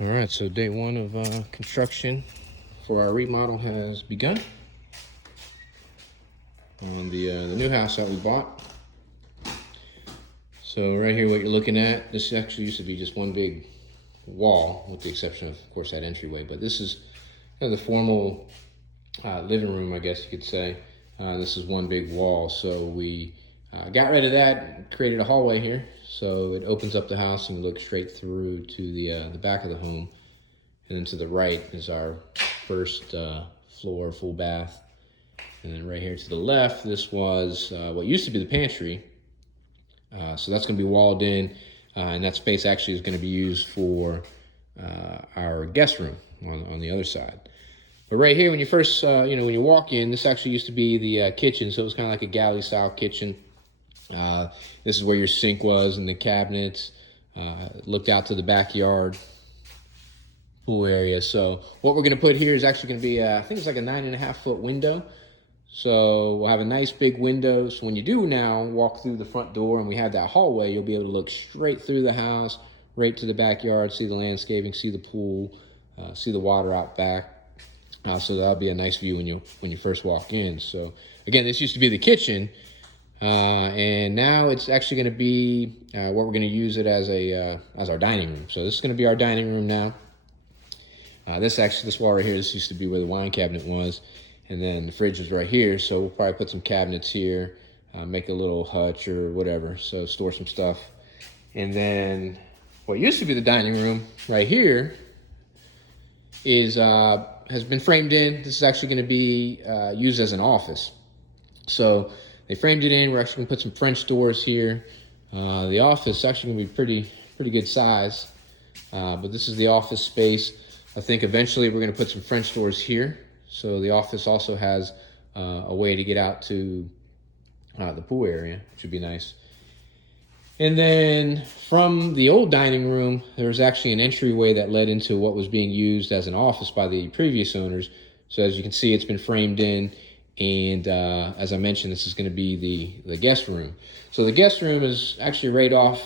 All right, so day one of construction for our remodel has begun on the new house that we bought. So right here, what you're looking at, this actually used to be just one big wall, with the exception of course, that entryway. But this is kind of the formal living room, I guess you could say. This is one big wall, so we got rid of that, created a hallway here, so it opens up the house and you look straight through to the back of the home. And then to the right is our first floor, full bath. And then right here to the left, this was what used to be the pantry. So that's going to be walled in, and that space actually is going to be used for our guest room on the other side. But right here, when you first, when you walk in, this actually used to be the kitchen, so it was kind of like a galley-style kitchen. This is where your sink was and the cabinets. Looked out to the backyard pool area. So what we're going to put here is actually going to be, I think it's like a 9.5-foot window. So we'll have a nice big window. So when you do now walk through the front door and we have that hallway, you'll be able to look straight through the house, right to the backyard, see the landscaping, see the pool, see the water out back. So that'll be a nice view when you first walk in. So again, this used to be the kitchen, and now it's actually going to be what we're going to use it as our dining room. So this is going to be our dining room now. This wall right here, this used to be where the wine cabinet was, and then the fridge was right here. So we'll probably put some cabinets here, make a little hutch or whatever, so store some stuff. And then what used to be the dining room right here is has been framed in. This is actually going to be used as an office. So they framed it in. We're actually going to put some French doors here. The office is actually going to be pretty good size, but this is the office space. I think eventually we're going to put some French doors here. So the office also has a way to get out to the pool area, which would be nice. And then from the old dining room, there was actually an entryway that led into what was being used as an office by the previous owners. So as you can see, it's been framed in. And as I mentioned, this is going to be the guest room. So the guest room is actually right off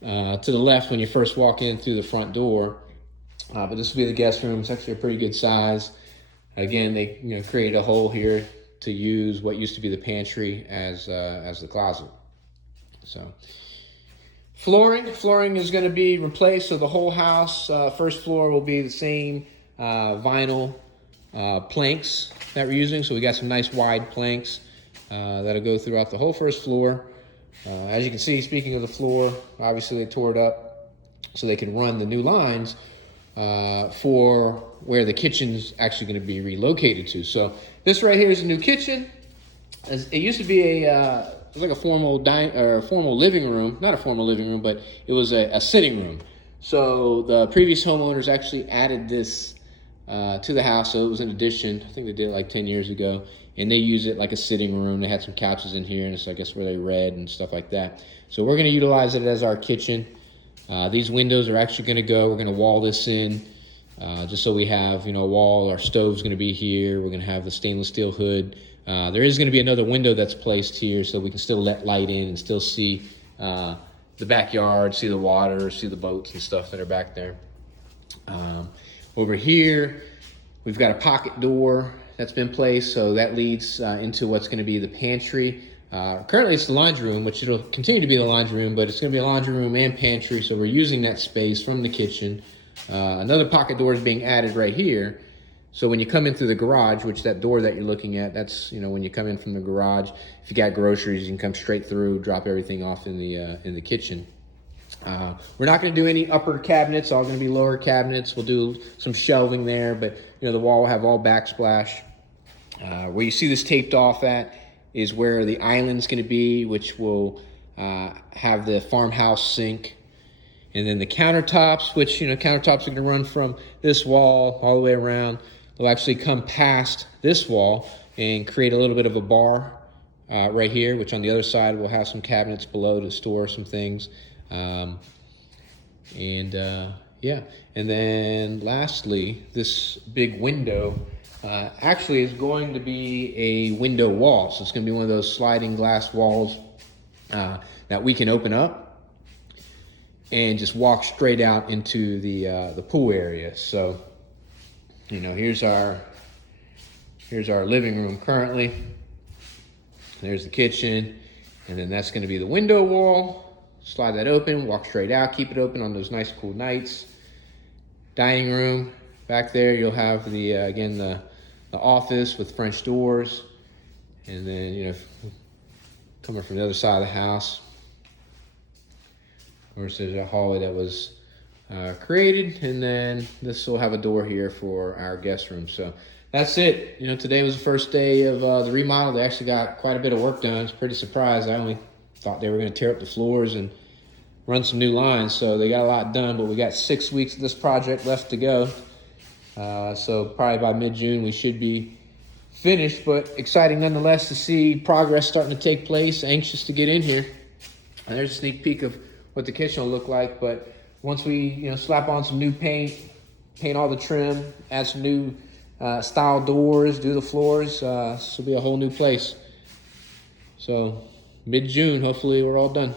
to the left when you first walk in through the front door. But this will be the guest room. It's actually a pretty good size. Again, they created a hole here to use what used to be the pantry as the closet. So flooring is going to be replaced. So the whole house, first floor will be the same vinyl planks that we're using. So we got some nice wide planks that'll go throughout the whole first floor. As you can see, speaking of the floor, obviously they tore it up so they can run the new lines for where the kitchen's actually going to be relocated to. So this right here is a new kitchen. It used to be it was like a formal living room, not a formal living room, but it was a sitting room. So the previous homeowners actually added this to the house, so it was an addition. I think they did it like 10 years ago, and they use it like a sitting room. They had some couches in here, and it's I guess where they read and stuff like that. So we're going to utilize it as our kitchen. These windows are actually going to go. We're going to wall this in, just so we have a wall. Our stove's going to be here. We're going to have the stainless steel hood. There is going to be another window that's placed here, so we can still let light in and still see the backyard, see the water, see the boats and stuff that are back there. Over here, we've got a pocket door that's been placed, so that leads into what's going to be the pantry. Currently, it's the laundry room, which it'll continue to be the laundry room, but it's going to be a laundry room and pantry, so we're using that space from the kitchen. Another pocket door is being added right here. So when you come in through the garage, which that door that you're looking at, that's when you come in from the garage. If you got groceries, you can come straight through, drop everything off in the kitchen. We're not going to do any upper cabinets, all going to be lower cabinets. We'll do some shelving there, but the wall will have all backsplash. Where you see this taped off at is where the island's going to be, which will have the farmhouse sink. And then the countertops, which countertops are going to run from this wall all the way around. They'll actually come past this wall and create a little bit of a bar right here, which on the other side will have some cabinets below to store some things. And then lastly, this big window actually is going to be a window wall. So it's going to be one of those sliding glass walls that we can open up. and just walk straight out into the pool area. So, you know, here's our living room currently. There's the kitchen, and then that's going to be the window wall. Slide that open, walk straight out, keep it open on those nice cool nights. Dining room back there, you'll have the again the office with French doors, and then, you know, coming from the other side of the house, of course, there's a hallway that was created, and then this will have a door here for our guest room. So that's it. You know, today was the first day of the remodel. They actually got quite a bit of work done. I was pretty surprised. I only thought they were going to tear up the floors and run some new lines. So they got a lot done, but we got 6 weeks of this project left to go. So probably by mid-June we should be finished, but exciting nonetheless to see progress starting to take place. Anxious to get in here. And there's a sneak peek of what the kitchen will look like. But once we, you know, slap on some new paint all the trim, add some new style doors, do the floors, this will be a whole new place. So mid-June, hopefully we're all done.